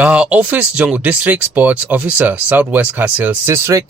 Ka office jong district sports officer Southwest Castle District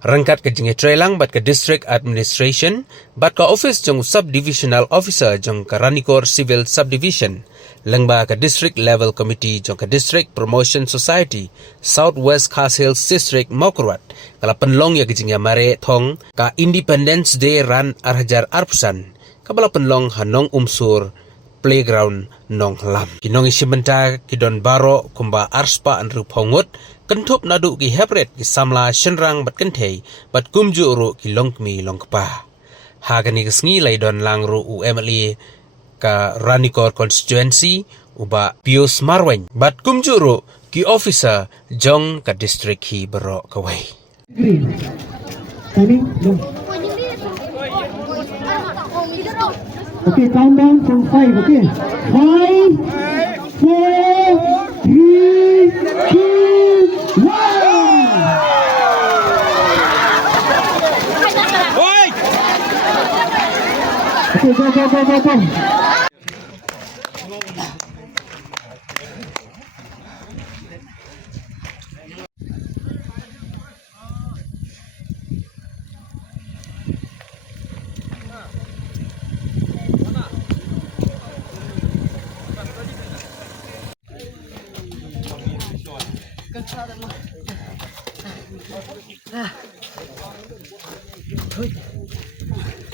rangkat ke jeng trelang bat ke district administration bat ka office jong subdivisional officer jong ka Ranikor Civil Subdivision lengba ke district level committee jong ke district promotion society Southwest Castle District Mokurat kala penlong ya ke jeng ya mare thong ka Independence Day run arhajar arpusan kabala penlong hanong umsur playground nong lam kinong isimenta kidon baro kumba arspa anru pongut kentup nadu ki hebret ki samla shenrang bat kentei bat kumju uru ki longkmi longkpa hagani kesngi laidon langru UMLE ka Ranikor constituency uba Pius Marweng bat kumju uru ki officer jong ka district hi bero kawai Okay, countdown from 5, okay? 5, 4, 3, 2, 1! Okay, go.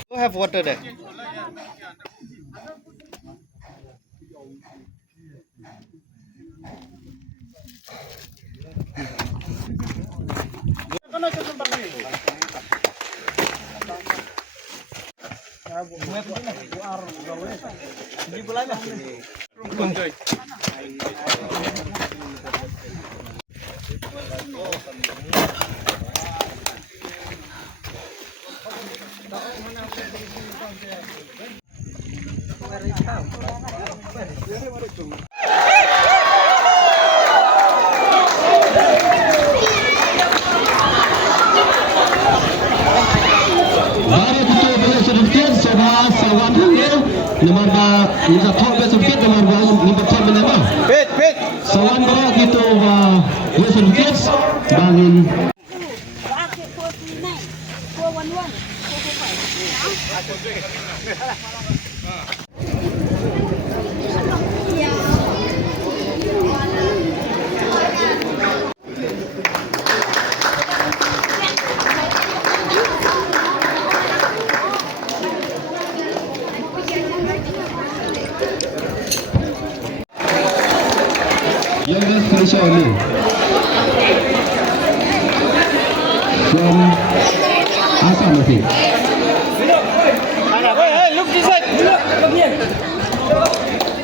Go have water there. Sawan bro gitu Wilson Kids bangin youngest Malaysia only from Assam I think. Hey, look this side. Look here.